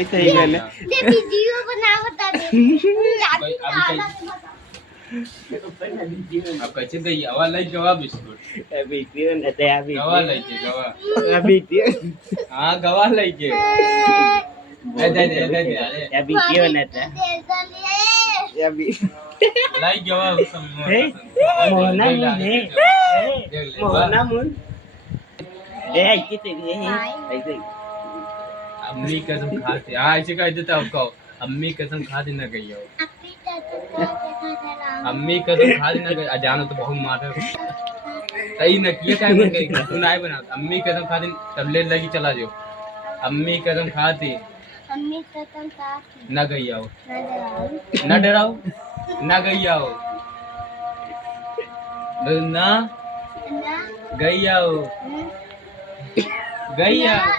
થઈ ગયેલે તે વિડિયો બનાવતા દે अब कैसे गई हवा लई गवा बिस्कुट અભી પીઓ ને તે આવી गवा लई के गवा અભી પીઓ हां गवा लई के दे अरे અભી પીઓ ને તે અભી लई गवा सब હે મોના મુન હે મોના મુન એ કિતે હે આઈ ગઈ अम्मी कसम खाती हां ऐसे कह देता आपको अम्मी कसम खाती न गई हो अपनी तक अम्मी कसम खाती न गई जानो तो बहुत मारे सही न किया टाइम में गई तू नहीं बना अम्मी कसम खाती तब ले लगी चला जाओ अम्मी कसम खाती मम्मी कसम खाती न गई आओ ना न डराओ न गई आओ ना ना गई आओ गई आओ